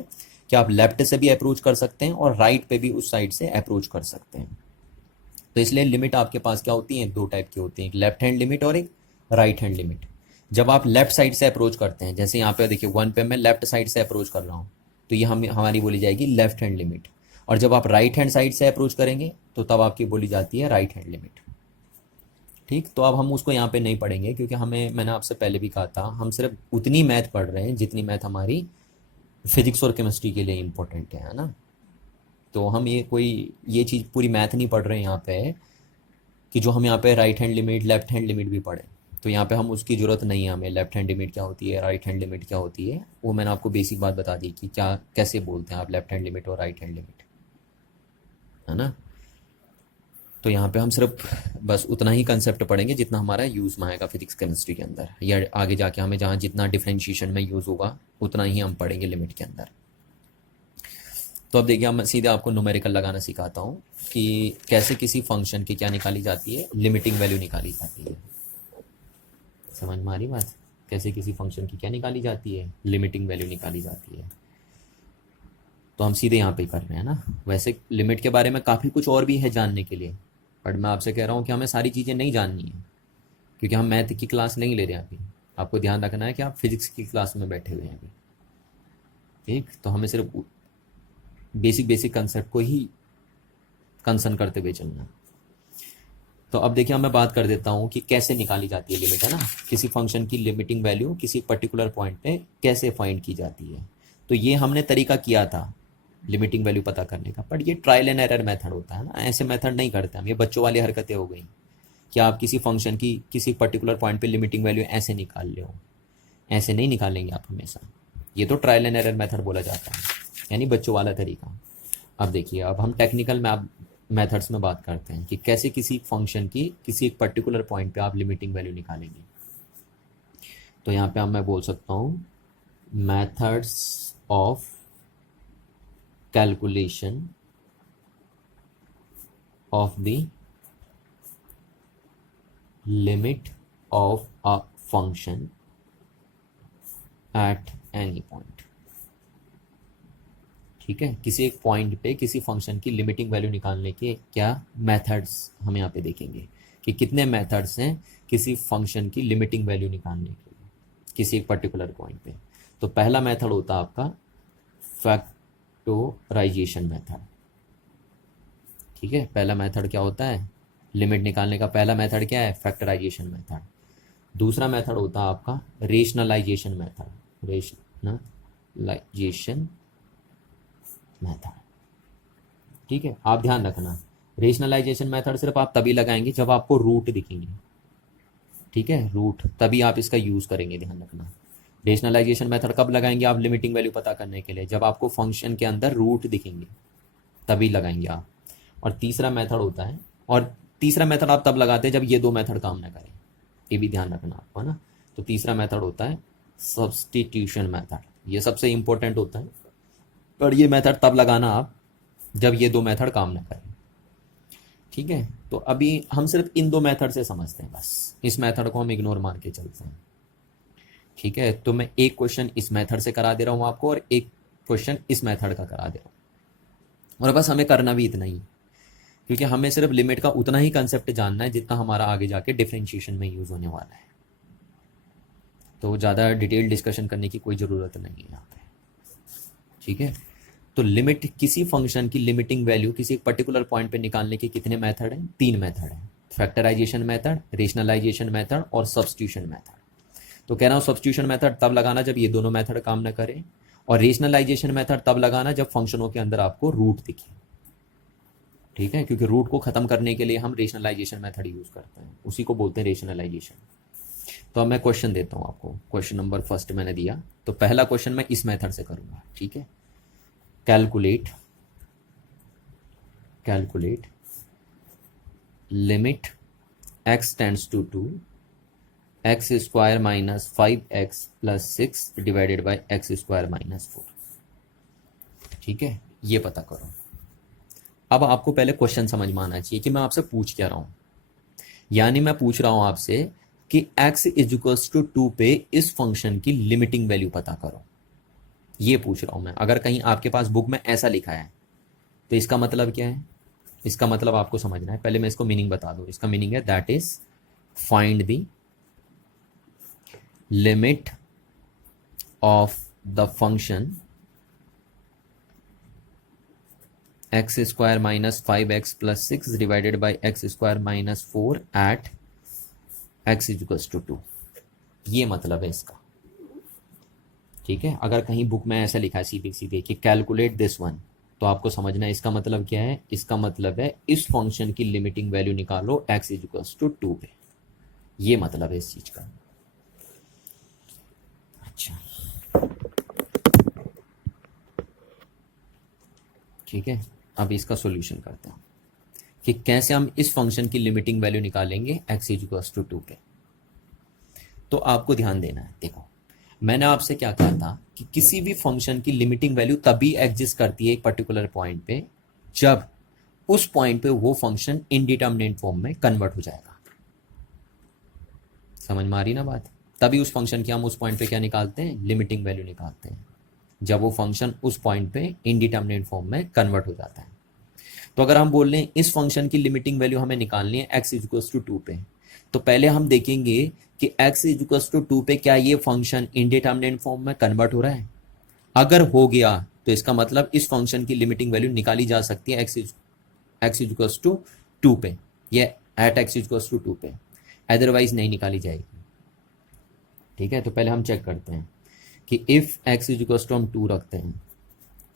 कि आप लेफ्ट से भी अप्रोच कर सकते हैं और राइट पे भी उस साइड से अप्रोच कर सकते हैं। तो इसलिए लिमिट आपके पास क्या होती है, दो टाइप की होती है, एक लेफ्ट हैंड लिमिट और एक राइट हैंड लिमिट। जब आप लेफ्ट साइड से अप्रोच करते हैं, जैसे यहाँ पे देखिए 1 पे मैं लेफ्ट साइड से अप्रोच कर रहा हूँ तो ये हमारी बोली जाएगी लेफ्ट हैंड लिमिट। और जब आप राइट हैंड साइड से अप्रोच करेंगे तो तब आपकी बोली जाती है राइट हैंड लिमिट, ठीक। तो अब हम उसको यहाँ पे नहीं पढ़ेंगे क्योंकि हमें, मैंने आपसे पहले भी कहा था, हम सिर्फ उतनी मैथ पढ़ रहे हैं जितनी मैथ हमारी फिजिक्स और केमिस्ट्री के लिए इंपॉर्टेंट है ना। तो हम ये चीज़ पूरी मैथ नहीं पढ़ रहे हैं यहाँ पे कि जो हम यहाँ पे right hand limit, left hand limit भी पढ़ें। तो यहाँ पे हम उसकी ज़रूरत नहीं है, हमें लेफ्ट हैंड लिमिट क्या होती है, राइट हैंड लिमिट क्या होती है, वो मैंने आपको बेसिक बात बता दी कि क्या कैसे बोलते हैं आप लेफ्ट हैंड लिमिट और राइट हैंड लिमिट, है ना। तो यहाँ पे हम सिर्फ बस उतना ही कंसेप्ट पढ़ेंगे जितना हमारा यूज़ में आएगा फिजिक्स केमिस्ट्री के अंदर, या आगे जाके हमें जहाँ जितना डिफ्रेंशिएशन में यूज़ होगा उतना ही हम पढ़ेंगे लिमिट के अंदर। तो अब देखिए मैं सीधे आपको न्यूमेरिकल लगाना सिखाता हूँ कि कैसे किसी फंक्शन की क्या निकाली जाती है, लिमिटिंग वैल्यू निकाली जाती है। समझ में आ रही बात, कैसे किसी फंक्शन की क्या निकाली जाती है, लिमिटिंग वैल्यू निकाली जाती है। तो हम सीधे यहाँ पे कर रहे हैं ना। वैसे लिमिट के बारे में काफ़ी कुछ और भी है जानने के लिए, बट मैं आपसे कह रहा हूँ कि हमें सारी चीज़ें नहीं जाननी है क्योंकि हम मैथ की क्लास नहीं ले रहे हैं अभी। आपको ध्यान रखना है कि आप फिजिक्स की क्लास में बैठे हुए हैं अभी, ठीक। तो हमें सिर्फ बेसिक बेसिक कंसेप्ट को ही कंसर्न करते हुए चलना। तो अब देखिए मैं बात कर देता हूँ कि कैसे निकाली जाती है लिमिट, है ना। किसी फंक्शन की लिमिटिंग वैल्यू किसी पर्टिकुलर पॉइंट पे कैसे फाइंड की जाती है। तो ये हमने तरीका किया था लिमिटिंग वैल्यू पता करने का, बट ये ट्रायल एंड एरर मेथड होता है ना, ऐसे मेथड नहीं करते हम, ये बच्चों वाली हरकतें हो गई कि आप किसी फंक्शन की किसी पर्टिकुलर पॉइंट पे लिमिटिंग वैल्यू ऐसे निकाल ले हो, ऐसे नहीं निकालेंगे आप हमेशा। ये तो ट्रायल एंड एरर मेथड बोला जाता है, यानी बच्चों वाला तरीका। अब देखिए अब हम टेक्निकल मेथड्स में बात करते हैं कि कैसे किसी फंक्शन की किसी एक पर्टिकुलर पॉइंट पे आप लिमिटिंग वैल्यू निकालेंगे। तो यहाँ पे मैं बोल सकता हूँ methods of calculation of the limit of a function at any point, ठीक है, किसी एक पॉइंट पे किसी फंक्शन की लिमिटिंग वैल्यू निकालने के क्या मेथड्स हम यहाँ पे देखेंगे कि कितने मेथड्स हैं किसी फंक्शन की लिमिटिंग वैल्यू निकालने के लिए किसी एक पर्टिकुलर पॉइंट पे। तो पहला मेथड होता है आपका फैक्टराइजेशन मेथड। ठीक है, पहला मेथड क्या होता है, लिमिट निकालने का पहला मेथड क्या है, फैक्टराइजेशन मेथड। दूसरा मेथड होता है आपका रेशनलाइजेशन मेथड, रेशनलाइजेशन मेथड। ठीक है, आप ध्यान रखना रेशनलाइजेशन मेथड सिर्फ आप तभी लगाएंगे जब आपको रूट दिखेंगे। ठीक है, रूट, तभी आप इसका यूज करेंगे, ध्यान रखना। रेशनलाइजेशन मेथड कब लगाएंगे आप लिमिटिंग वैल्यू पता करने के लिए, जब आपको फंक्शन के अंदर रूट दिखेंगे तभी लगाएंगे आप। और तीसरा मेथड होता है, और तीसरा मेथड आप तब लगाते हैं जब ये दो मेथड काम ना करें, ये भी ध्यान रखना आपको ना। तो तीसरा मेथड होता है सब्स्टिट्यूशन मेथड, ये सबसे इंपॉर्टेंट होता है, पर ये मेथड तब लगाना आप जब ये दो मेथड काम ना करें। ठीक है, तो अभी हम सिर्फ इन दो मेथड से समझते हैं, बस इस मेथड को हम इग्नोर मार के चलते हैं। ठीक है, तो मैं एक क्वेश्चन इस मेथड से करा दे रहा हूं आपको और एक क्वेश्चन इस मेथड का करा दे रहा हूं, और बस हमें करना भी इतना ही, क्योंकि हमें सिर्फ लिमिट का उतना ही कंसेप्ट जानना है जितना हमारा आगे जाके डिफरेंशिएशन में यूज होने वाला है। तो ज़्यादा डिटेल डिस्कशन करने की कोई ज़रूरत नहीं है यहाँ पे। ठीक है, तो लिमिट, किसी फंक्शन की लिमिटिंग वैल्यू किसी एक पर्टिकुलर पॉइंट पे निकालने के कितने मेथड हैं, 3 मेथड हैं, फैक्टराइजेशन मेथड, रेशनलाइजेशन मेथड और सब्स्टिट्यूशन मेथड। तो कह रहा हूँ सब्स्टिट्यूशन मेथड तब लगाना जब ये दोनों मेथड काम ना करें, और रेशनलाइजेशन मेथड तब लगाना जब फंक्शनों के अंदर आपको रूट दिखे। ठीक है, क्योंकि रूट को खत्म करने के लिए हम रेशनलाइजेशन मेथड यूज करते हैं, उसी को बोलते हैं रेशनलाइजेशन। तो अब मैं क्वेश्चन देता हूँ आपको, क्वेश्चन नंबर फर्स्ट मैंने दिया, तो पहला क्वेश्चन मैं इस मेथड से करूंगा। ठीक है, calculate limit x tends to 2 x square minus 5x plus 6 divided by x square minus 4। ठीक है, ये पता करो। अब आपको पहले क्वेश्चन समझ में आना चाहिए कि मैं आपसे पूछ क्या रहा हूं। यानी मैं पूछ रहा हूं आपसे कि x इज इक्वल्स टू 2 पे इस फंक्शन की लिमिटिंग वैल्यू पता करो, ये पूछ रहा हूं मैं। अगर कहीं आपके पास बुक में ऐसा लिखा है तो इसका मतलब क्या है, इसका मतलब आपको समझना है। पहले मैं इसको मीनिंग बता दूं, इसका मीनिंग है that is find the limit of the function x square minus 5x plus 6 divided by x square minus 4 at x is equals to 2। ये मतलब है इसका। ठीक है, अगर कहीं बुक में ऐसा लिखा है सीधे सीधे कि कैलकुलेट दिस वन, तो आपको समझना है इसका मतलब क्या है। इसका मतलब है इस फंक्शन की लिमिटिंग वैल्यू निकालो x इज इक्वल्स टू 2 पे, ये मतलब है इस चीज का। अच्छा, ठीक है, अब इसका सॉल्यूशन करते हैं कि कैसे हम इस फंक्शन की लिमिटिंग वैल्यू निकालेंगे x इज इक्वल्स टू 2 पे। तो आपको ध्यान देना है, देखो मैंने आपसे क्या कहा था कि किसी भी फंक्शन की लिमिटिंग वैल्यू तभी एग्जिस्ट करती है एक पर्टिकुलर पॉइंट पे जब उस पॉइंट पे वो फंक्शन इनडिटर्मिनेट फॉर्म में कन्वर्ट हो जाएगा। समझ में आ रही ना बात, तभी उस फंक्शन की हम उस पॉइंट पे क्या निकालते हैं, लिमिटिंग वैल्यू निकालते हैं, जब वो फंक्शन उस पॉइंट पे इनडिटर्मिनेट फॉर्म में कन्वर्ट हो जाता है। तो अगर हम बोल रहे हैं इस फंक्शन की लिमिटिंग वैल्यू हमें निकालनी है x इज इक्वल्स टू 2 पे, तो पहले हम देखेंगे कि x इज इक्वल्स टू 2 पे क्या ये फंक्शन इनडिटर्मिनेट फॉर्म में कन्वर्ट हो रहा है। अगर हो गया तो इसका मतलब इस फंक्शन की लिमिटिंग वैल्यू निकाली जा सकती है x इज इक्वल्स टू 2 पे, ये at x is equals to 2 पे, अदरवाइज नहीं निकाली जाएगी। ठीक है, तो पहले हम चेक करते हैं कि if x is equals to हम 2 रखते हैं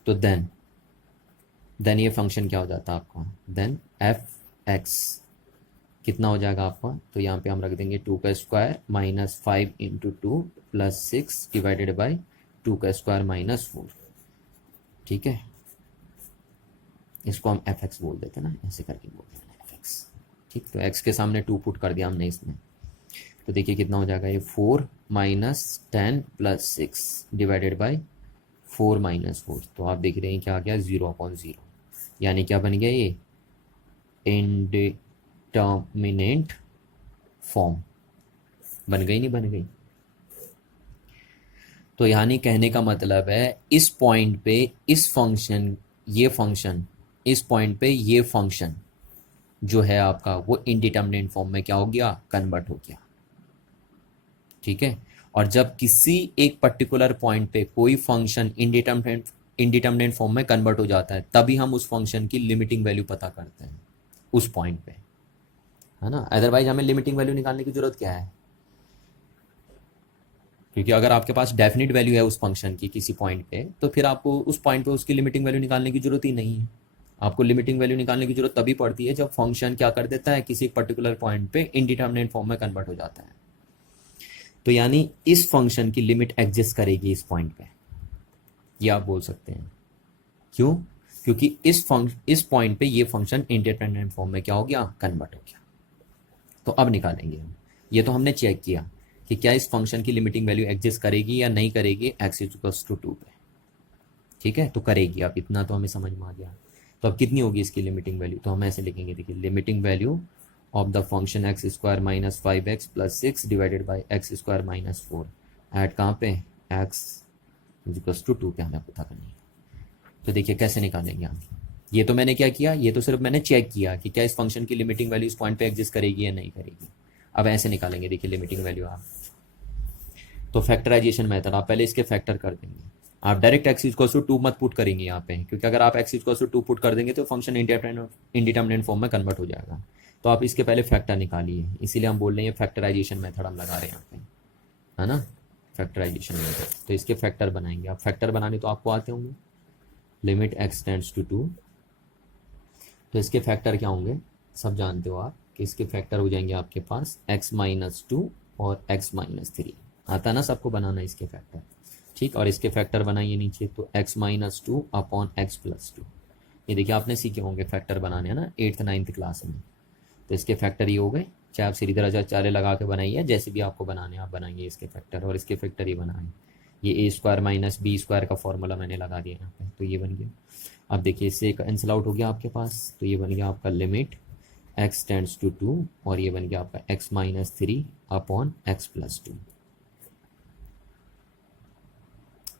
तो देन ये फंक्शन क्या हो जाता है आपका, देन f(x) कितना हो जाएगा आपका, तो यहाँ पे हम रख देंगे 2 का square minus 5 into 2 plus 6 divided by 2 का स्क्वायर माइनस 4। ठीक है, इसको हम fx बोल देते हैं ना, ऐसे करके बोल देते हैं fx। ठीक, तो x के सामने 2 पुट कर दिया हमने इसमें, तो देखिए कितना हो जाएगा ये 4 minus 10 plus 6 divided by 4 minus 4। तो आप देख रहे हैं क्या आ गया, 0/0, यानी क्या बन गया ये, इनडिटर्मिनेट फॉर्म बन गई, नहीं बन गई। तो यानी कहने का मतलब है इस पॉइंट पे इस फंक्शन, ये फंक्शन, इस पॉइंट पे ये फंक्शन जो है आपका वो इनडिटर्मिनेट फॉर्म में क्या हो गया, कन्वर्ट हो गया। ठीक है। और जब किसी एक पर्टिकुलर पॉइंट पे कोई फंक्शन इनडिटर्मिनेट फॉर्म में कन्वर्ट हो जाता है तभी हम उस फंक्शन की लिमिटिंग वैल्यू पता करते हैं उस पॉइंट पे, है ना। अदरवाइज हमें लिमिटिंग वैल्यू निकालने की जरूरत क्या है, क्योंकि अगर आपके पास डेफिनेट वैल्यू है उस फंक्शन की किसी पॉइंट पे तो फिर आपको उस पॉइंट पे उसकी लिमिटिंग वैल्यू निकालने की जरूरत ही नहीं है। आपको लिमिटिंग वैल्यू निकालने की जरूरत तभी पड़ती है जब फंक्शन क्या कर देता है, किसी पर्टिकुलर पॉइंट पे इनडिटर्मिनेट फॉर्म में कन्वर्ट हो जाता है। तो यानी इस फंक्शन की लिमिट एग्जिस्ट करेगी इस पॉइंट पे, ये आप बोल सकते हैं। क्यों? क्योंकि इस पॉइंट पे ये फंक्शन इंडिपेंडेंट फॉर्म में क्या हो गया, कन्वर्ट हो गया। तो अब निकालेंगे हम। ये तो हमने चेक किया कि क्या इस फंक्शन की लिमिटिंग वैल्यू एग्जिस्ट करेगी या नहीं करेगी एक्स इक्वल्स टू 2 पे। ठीक है, तो करेगी। अब इतना तो हमें समझ में आ गया। तो अब कितनी होगी इसकी लिमिटिंग वैल्यू, तो हम ऐसे लिखेंगे, देखिए limiting value of the function x square minus 5x plus 6 divided by x square minus 4 at कहाँ पे, एक्स इक्वल्स टू 2 पे हमें पता करनी है। तो देखिए कैसे निकालेंगे हम। ये तो मैंने क्या किया, ये तो सिर्फ मैंने चेक किया कि क्या इस फंक्शन की लिमिटिंग वैल्यू इस पॉइंट पे एग्जिस्ट करेगी या नहीं करेगी। अब ऐसे निकालेंगे, देखिए लिमिटिंग वैल्यू आप, तो फैक्टराइजेशन मेथड, आप पहले इसके फैक्टर कर देंगे। आप डायरेक्ट एक्स इक्वल टू 2 मत पुट करेंगे यहाँ पे, क्योंकि अगर आप एक्स इक्वल टू 2 पुट कर देंगे तो फंक्शन इंडिटर्मिनेट फॉर्म में कन्वर्ट हो जाएगा। तो आप इसके पहले फैक्टर निकालिए, इसीलिए हम बोल रहे हैं फैक्टराइजेशन मेथड हम लगा रहे हैं यहाँ पे, है ना, फैक्टराइजेशन मेथड। तो इसके फैक्टर बनाएंगे आप, फैक्टर बनाने तो आपको आते होंगे, लिमिट एक्स टेंड्स टू 2, तो इसके फैक्टर क्या होंगे, सब जानते हो आप कि इसके फैक्टर हो जाएंगे आपके पास x माइनस 2 और x माइनस 3, आता ना सबको बनाना इसके फैक्टर। ठीक, और इसके फैक्टर बनाइए नीचे, तो x minus 2 upon x plus 2। ये देखिए आपने सीखे होंगे फैक्टर बनाने, है ना, 8th 9th क्लास में। तो इसके फैक्टर ये हो गए, चाहे आप सीधी लगा के बनाइए, जैसे भी आपको बनाने आप बनाइए इसके फैक्टर, और इसके फैक्टर ये बनाए। ये ए स्क्वायर माइनस बी स्क्वायर का फॉर्मूला मैंने लगा दिया यहाँ पे, तो ये बन गया। अब देखिए इससे कैंसिल आउट हो गया आपके पास, तो ये बन गया आपका लिमिट x टेंड्स टू 2 और ये बन गया आपका x minus 3 upon x plus 2।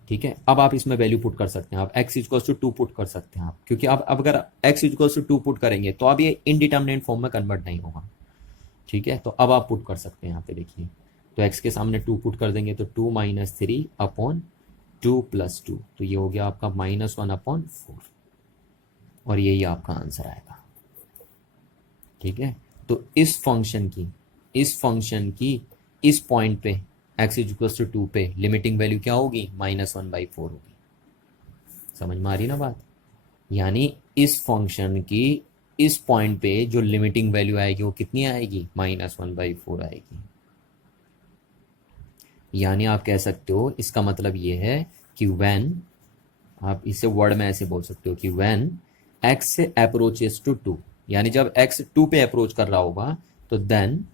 ठीक है, अब आप इसमें वैल्यू पुट कर सकते हैं, आप x इक्वल्स टू 2 पुट कर सकते हैं आप, क्योंकि अब अगर x इक्वल्स टू 2 पुट करेंगे तो अब ये इनडिटर्मिनेट फॉर्म में कन्वर्ट नहीं होगा। ठीक है, तो अब आप पुट कर सकते हैं यहाँ पे, देखिए तो x के सामने 2 पुट कर देंगे तो 2 माइनस 3 अपॉन 2 प्लस 2, तो ये हो गया आपका -1 अपॉन 4, और यही आपका आंसर आएगा। ठीक है, तो इस फंक्शन की इस पॉइंट पे x इक्वल्स टू 2 पे लिमिटिंग वैल्यू क्या होगी, -1/4 होगी। समझ में आ रही ना बात। यानी इस फंक्शन की इस पॉइंट पे जो लिमिटिंग वैल्यू आएगी वो कितनी आएगी, -1/4 आएगी। यानी आप कह सकते हो, इसका मतलब ये है कि व्हेन, आप इसे वर्ड में ऐसे बोल सकते हो कि व्हेन x अप्रोचेस टू 2, यानी जब x 2 पे अप्रोच कर रहा होगा तो देन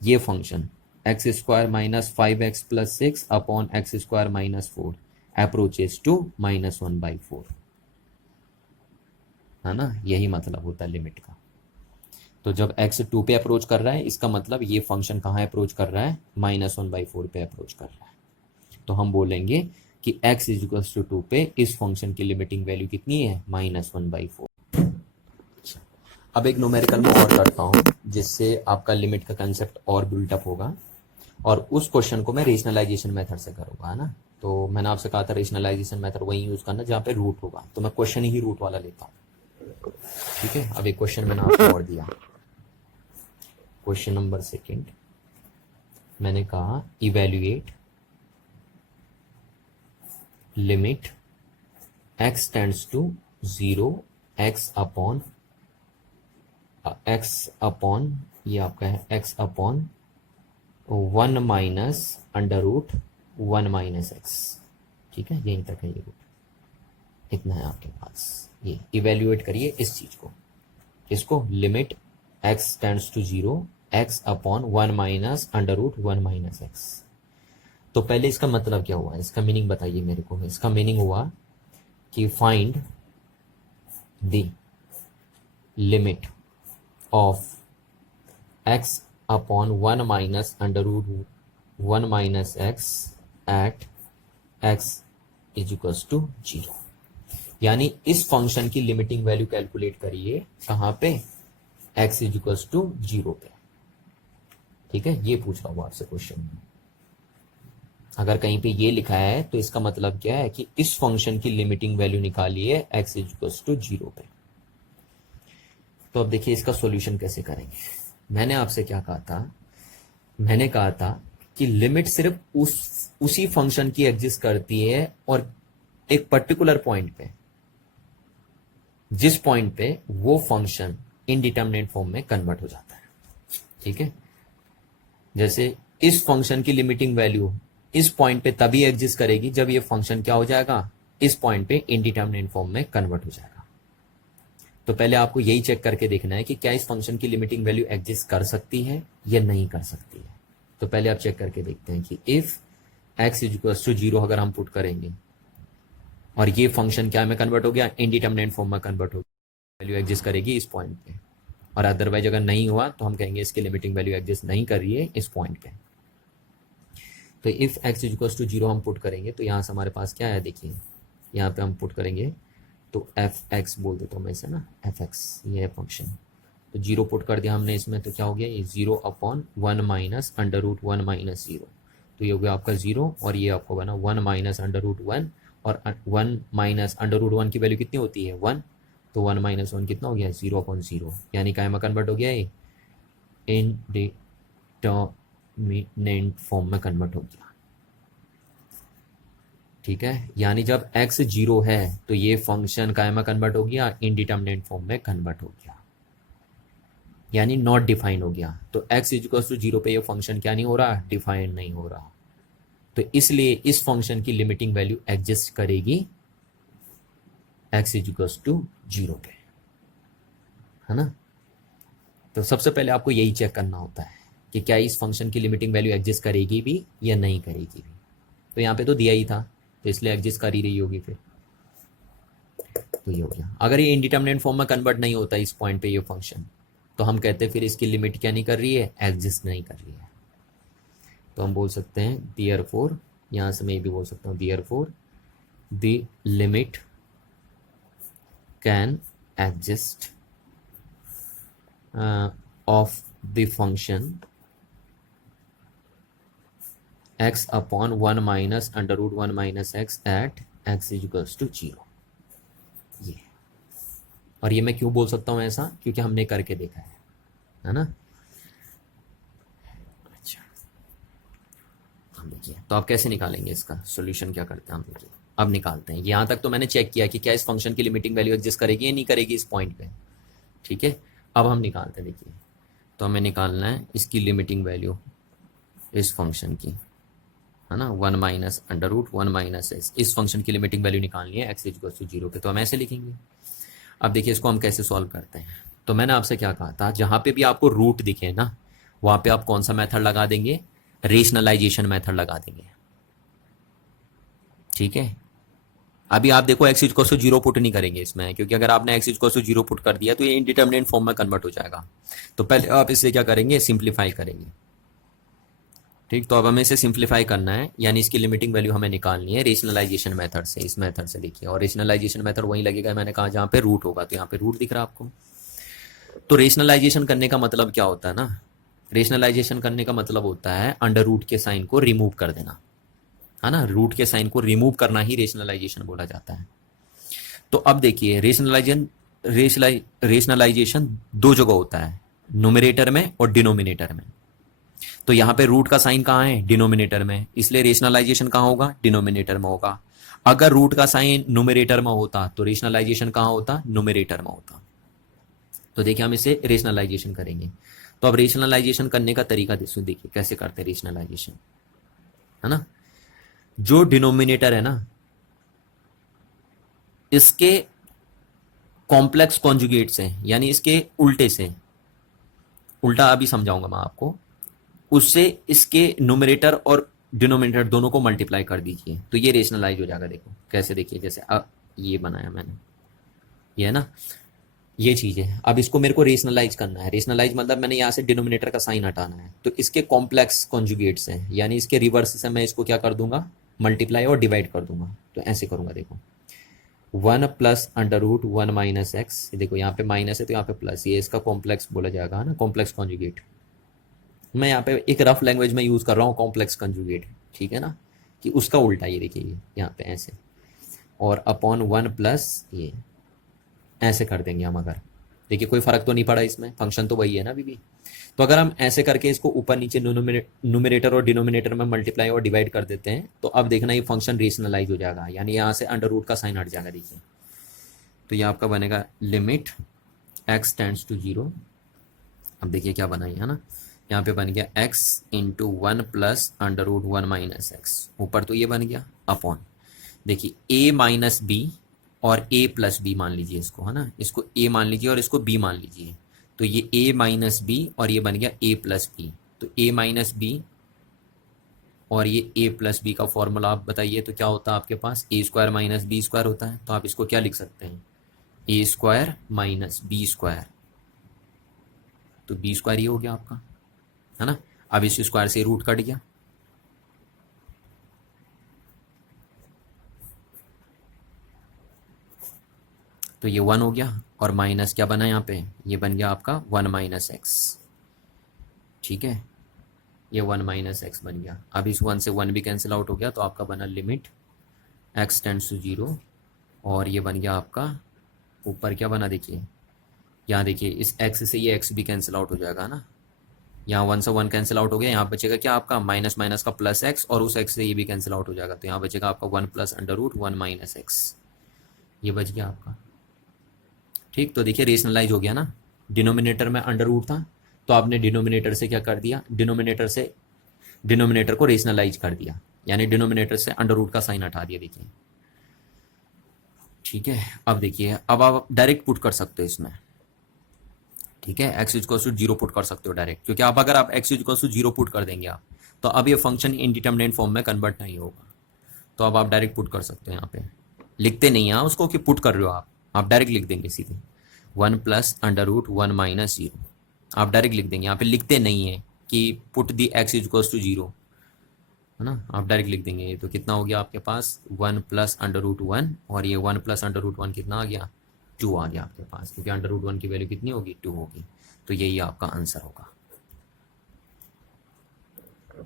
ये function x square minus 5x plus 6 upon x square minus 4 approaches to -1/4, है ना, यही मतलब होता है लिमिट का। तो जब x 2 पे अप्रोच कर रहा है इसका मतलब ये फंक्शन कहाँ अप्रोच कर रहा है, -1/4 पे अप्रोच कर रहा है। तो हम बोलेंगे कि x इक्वल्स टू 2 पे इस फंक्शन की लिमिटिंग वैल्यू कितनी है, -1/4। अब एक न्यूमेरिकल में और करता हूँ जिससे आपका लिमिट का कंसेप्ट और बिल्टअप होगा, और उस क्वेश्चन को मैं रेशनलाइजेशन मेथड से करूँगा, है ना। तो मैंने आपसे कहा था रेशनलाइजेशन मेथड वही यूज़ करना जहाँ पे रूट होगा, तो मैं क्वेश्चन ही रूट वाला लेता हूँ। ठीक है, अब एक क्वेश्चन मैंने आपको और दिया, क्वेश्चन नंबर 2 मैंने कहा evaluate limit x tends to 0 x upon ये आपका है x upon 1 minus under root 1 minus x. ठीक है, यहीं तक है ये रूट, इतना है आपके पास। ये इवेल्युएट करिए इस चीज को, इसको limit x tends to 0 x upon 1 minus under root 1 minus x. तो पहले इसका मतलब क्या हुआ, इसका मीनिंग बताइए मेरे को। इसका मीनिंग हुआ कि find the limit of x upon 1 minus under root 1 minus x at x is equals to 0। यानी इस फंक्शन की लिमिटिंग वैल्यू कैलकुलेट करिए कहां पे, एक्स इज इक्वल्स टू 0 पे। ठीक है, ये पूछ रहा हूं आपसे क्वेश्चन। अगर कहीं पे ये लिखा है तो इसका मतलब क्या है कि इस फंक्शन की लिमिटिंग वैल्यू निकालिए एक्स इज इक्वल्स टू 0 पे। तो अब देखिए इसका सॉल्यूशन कैसे करेंगे। मैंने आपसे क्या कहा था, मैंने कहा था कि लिमिट सिर्फ उसी फंक्शन की एग्जिस्ट करती है और एक पर्टिकुलर पॉइंट पे, जिस पॉइंट पे वो फंक्शन इनडिटरमिनेट फॉर्म में कन्वर्ट हो जाता है। ठीक है, जैसे इस फंक्शन की लिमिटिंग वैल्यू इस पॉइंट पे तभी एग्जिस्ट करेगी जब ये फंक्शन क्या हो जाएगा, इस पॉइंट पे इनडिटरमिनेट फॉर्म में कन्वर्ट हो जाएगा। तो पहले आपको यही चेक करके देखना है कि क्या इस फंक्शन की लिमिटिंग वैल्यू एग्जिस्ट कर सकती है या नहीं कर सकती है। तो पहले आप चेक करके देखते हैं कि if x is equal to 0 अगर हम पुट करेंगे और ये फंक्शन क्या में कन्वर्ट हो गया, इनडिटरमिनेट फॉर्म में कन्वर्ट हो गया, वैल्यू एग्जिस्ट करेगी इस पॉइंट पे। और अदरवाइज अगर नहीं हुआ तो हम कहेंगे इसकी लिमिटिंग वैल्यू एग्जिस्ट नहीं कर रही है इस पॉइंट पे। तो if x is equal to 0 हम पुट करेंगे तो यहाँ से हमारे पास क्या है, देखिए यहाँ पे हम पुट करेंगे तो एफ एक्स बोल देता हूँ मैं इसे ना, एफ एक्स ये है फंक्शन। तो 0 पुट कर दिया हमने इसमें, तो क्या हो गया, ये 0/1 माइनस अंडर रूट 1 माइनस 0। तो ये हो गया आपका 0 और ये आपको बना 1 माइनस अंडर रूट 1, और 1 माइनस अंडर रूट 1 की वैल्यू कितनी होती है 1, तो 1 माइनस 1 कितना हो गया 0/0, यानी काय में कन्वर्ट हो गया ये इनडिटरमिनेट फॉर्म में कन्वर्ट हो गया। ठीक है, यानी जब x 0 है तो ये फंक्शन काय में कन्वर्ट हो गया, इनडिटरमिनेट फॉर्म में कन्वर्ट हो गया, यानी नॉट डिफाइन हो गया। तो x इक्वल टू 0 पे ये फंक्शन क्या नहीं हो रहा, डिफाइन नहीं हो रहा। तो इसलिए इस फंक्शन की लिमिटिंग वैल्यू एग्जिस्ट करेगी x इक्वल टू 0 पे, है ना। तो सबसे पहले आपको यही चेक करना होता है कि क्या इस फंक्शन की लिमिटिंग वैल्यू एग्जिस्ट करेगी भी या नहीं करेगी भी। तो यहाँ पे तो दिया ही था तो इसलिए एग्जिस्ट कर ही रही होगी फिर। तो ये हो गया, अगर ये इनडिटरमिनेट फॉर्म में कन्वर्ट नहीं होता इस पॉइंट पे ये फंक्शन, तो हम कहते हैं फिर इसकी लिमिट क्या नहीं कर रही है, एग्जिस्ट नहीं कर रही है। तो हम बोल सकते हैं देयरफॉर, यहाँ से मैं ये भी बोल सकता हूँ therefore the limit can exist of the function x/1 minus under root 1 minus x at x equals to 0। ये, और ये मैं क्यों बोल सकता हूँ ऐसा, क्योंकि हमने करके देखा है ना। अच्छा, हम देखिए तो आप कैसे निकालेंगे इसका सॉल्यूशन, क्या करते हैं हम, देखिए अब निकालते हैं। यहाँ तक तो मैंने चेक किया कि क्या इस फंक्शन की लिमिटिंग वैल्यू एग्जिस्ट करेगी या नहीं करेगी इस पॉइंट पे। ठीक है, अब हम निकालते हैं। देखिए तो हमें निकालना है इसकी लिमिटिंग वैल्यू इस फंक्शन की, है ना, 1 minus under root 1 minus x, इस फंक्शन की लिमिटिंग वैल्यू निकालनी है x इक्वल टू 0 पे। तो हम ऐसे लिखेंगे। अब देखिए इसको हम कैसे सॉल्व करते हैं। तो मैंने आपसे क्या कहा था, जहां पे भी आपको रूट दिखे ना वहां पे आप कौन सा मेथड लगा देंगे, रेशनलाइजेशन मेथड लगा देंगे। ठीक है, अभी आप देखो x इक्वल टू 0 पुट नहीं करेंगे इसमें, क्योंकि अगर आपने x इक्वल टू 0 पुट कर दिया तो ये इनडिटरमिनेट फॉर्म में कन्वर्ट हो जाएगा। तो पहले आप इसे क्या करेंगे, सिंप्लीफाई करेंगे। ठीक, तो अब हमें इसे सिंप्लीफाई करना है, यानी इसकी लिमिटिंग वैल्यू हमें निकालनी है रेशनलाइजेशन मेथड से, इस मेथड से। देखिए, और रेशनलाइजेशन मेथड वहीं लगेगा, मैंने कहा जहाँ पे रूट होगा, तो यहाँ पे रूट दिख रहा है आपको। तो रेशनलाइजेशन करने का मतलब क्या होता है ना, रेशनलाइजेशन करने का मतलब होता है अंडर रूट के साइन को रिमूव कर देना, है ना। रूट के साइन को रिमूव करना ही रेशनलाइजेशन बोला जाता है। तो अब देखिए रेशनलाइजेशन दो जगह होता है, न्यूमरेटर में और डिनोमिनेटर में। तो यहाँ पे रूट का साइन कहाँ है, डिनोमिनेटर में, इसलिए रेशनलाइजेशन कहाँ होगा, डिनोमिनेटर में होगा। अगर रूट का साइन न्यूमरेटर में होता तो रेशनलाइजेशन कहाँ होता, न्यूमरेटर में होता। तो देखिए हम इसे रेशनलाइजेशन करेंगे। तो अब रेशनलाइजेशन करने का तरीका देखिए कैसे करते हैं रेशनलाइजेशन, है ना। जो डिनोमिनेटर है ना इसके कॉम्प्लेक्स कॉन्जुगेट से, यानी इसके उल्टे से, उल्टा अभी समझाऊंगा मैं आपको, उससे इसके न्यूमरेटर और डिनोमिनेटर दोनों को मल्टीप्लाई कर दीजिए तो ये रेशनलाइज हो जाएगा। देखो कैसे, देखिए जैसे अब ये बनाया मैंने, ये है ना, ये चीज है। अब इसको मेरे को रेशनलाइज करना है। रेशनलाइज मतलब मैंने यहाँ से डिनोमिनेटर का साइन हटाना है, तो इसके कॉम्प्लेक्स कॉन्जुगेट्स हैं, यानी इसके रिवर्स से मैं इसको क्या कर दूंगा, मल्टीप्लाई और डिवाइड कर दूंगा। तो ऐसे करूंगा, देखो 1 plus under root 1 minus x, देखो यहाँ पे माइनस है तो यहाँ पे प्लस, ये इसका कॉम्प्लेक्स बोला जाएगा ना, कॉम्प्लेक्स कॉन्जुगेट। मैं यहाँ पे एक रफ लैंग्वेज में यूज़ कर रहा हूँ कॉम्प्लेक्स कॉन्जुगेट, ठीक है ना, कि उसका उल्टा, ये देखिए ये यहाँ पे ऐसे, और अपॉन 1 प्लस ये ऐसे कर देंगे हम। अगर देखिए कोई फर्क तो नहीं पड़ा इसमें, फंक्शन तो वही है ना अभी भी। तो अगर हम ऐसे करके इसको ऊपर नीचे न्यूमरेटर और डिनोमिनेटर में मल्टीप्लाई और डिवाइड कर देते हैं, तो अब देखना ये फंक्शन रेशनलाइज हो जाएगा, यानी यहाँ से अंडर रूट का साइन हट जाएगा। देखिए तो ये आपका बनेगा लिमिट x टेंड्स टू 0। अब देखिए क्या बना है ना, यहाँ पे बन गया x into 1 plus under root 1 minus x, ऊपर तो ये बन गया अपॉन, देखिए a माइनस बी और a प्लस बी मान लीजिए इसको, है ना, इसको a मान लीजिए और इसको b मान लीजिए, तो ये a माइनस बी और ये बन गया a प्लस बी। तो a माइनस बी और ये a प्लस बी का फॉर्मूला आप बताइए तो क्या होता है आपके पास, a square minus b square होता है। तो आप इसको क्या लिख सकते हैं, a square minus b square, तो बी स्क्वायर ये हो गया आपका, है ना। अब इस स्क्वायर से रूट कट गया, तो ये 1 हो गया, और माइनस क्या बना यहाँ पे, ये बन गया आपका 1 माइनस एक्स, ठीक है, ये 1 माइनस एक्स बन गया। अब इस 1 से 1 भी कैंसिल आउट हो गया, तो आपका बना लिमिट x टेंड्स टू 0, और ये बन गया आपका ऊपर क्या बना, देखिए यहाँ देखिए इस x से ये x भी कैंसिल आउट हो जाएगा ना, यहाँ 1 से 1 कैंसिल आउट हो गया, यहाँ बचेगा क्या आपका माइनस माइनस का प्लस x, और उस x से ये भी कैंसिल आउट हो जाएगा, तो यहाँ बचेगा आपका 1 plus under root 1 minus x, ये बच गया आपका, ठीक। तो देखिए रेशनलाइज हो गया ना, डिनोमिनेटर में अंडर रूट था तो आपने डिनोमिनेटर से क्या कर दिया, डिनोमिनेटर से डिनोमिनेटर को रेशनलाइज कर दिया, यानी डिनोमिनेटर से अंडर रूट का साइन हटा दिया, देखिए, ठीक है। अब देखिए अब आप डायरेक्ट पुट कर सकते हो इसमें, ठीक है, x इक्वल टू 0 पुट कर सकते हो डायरेक्ट, क्योंकि आप अगर आप x इक्वल टू 0 पुट कर देंगे आप, तो अब ये फंक्शन इनडिटरमिनेट फॉर्म में कन्वर्ट नहीं होगा, तो अब आप डायरेक्ट पुट कर सकते हो, यहाँ पे लिखते नहीं है उसको कि पुट कर रहे हो आप डायरेक्ट लिख देंगे सीधे 1 प्लस अंडर रूट 1 माइनस 0, आप डायरेक्ट लिख देंगे, यहाँ पे लिखते नहीं है कि put the x equals to 0, है ना, आप डायरेक्ट लिख देंगे। तो कितना हो गया आपके पास 1 प्लस अंडर रूट 1, और ये 1 प्लस अंडर रूट 1 कितना आ गया, 2 आ गया आपके पास, क्योंकि अंडर रूट 1 की वैल्यू कितनी होगी, 2 होगी, तो यही आपका आंसर होगा,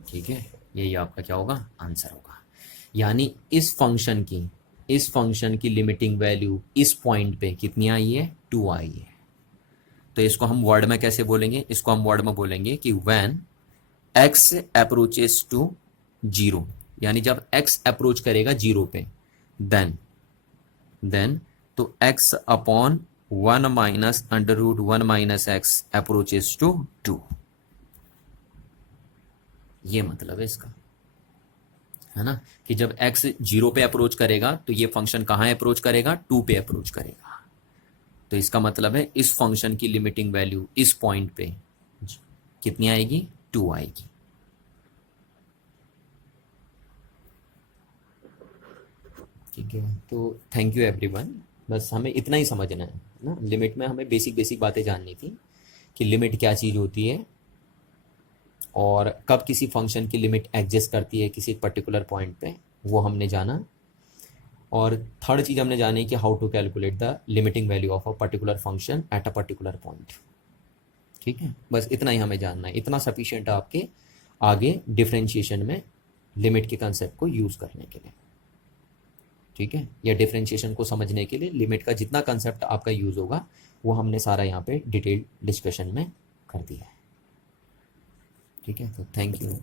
ठीक है, यही आपका क्या होगा, आंसर होगा। यानी इस फंक्शन की लिमिटिंग वैल्यू इस पॉइंट पे कितनी आई है, 2 आई है। तो इसको हम वर्ड में कैसे बोलेंगे, इसको हम वर्ड में बोलेंगे कि व्हेन x अप्रोचेस टू 0, यानी जब x अप्रोच करेगा 0 पे, देन तो x upon 1 minus under root 1 minus x approaches to 2, ये मतलब है इसका, है ना, कि जब x 0 पे अप्रोच करेगा तो ये फंक्शन कहाँ अप्रोच करेगा, 2 पे अप्रोच करेगा। तो इसका मतलब है इस फंक्शन की लिमिटिंग वैल्यू इस पॉइंट पे कितनी आएगी, 2 आएगी। ठीक है, तो थैंक यू एवरीवन, बस हमें इतना ही समझना है ना, लिमिट में हमें बेसिक बातें जाननी थी कि लिमिट क्या चीज़ होती है और कब किसी फंक्शन की लिमिट एग्जिस्ट करती है किसी पर्टिकुलर पॉइंट पे, वो हमने जाना। और थर्ड चीज़ हमने जानी कि how to calculate the limiting value of a particular function at a particular point. ठीक है, बस इतना ही हमें जानना है, इतना सफिशिएंट है आपके आगे डिफरेंशिएशन में लिमिट के कंसेप्ट को यूज़ करने के लिए। ठीक है, या डिफरेंशिएशन को समझने के लिए लिमिट का जितना कंसेप्ट आपका यूज़ होगा वो हमने सारा यहाँ पे डिटेल डिस्कशन में कर दिया है। ठीक है, तो थैंक यू।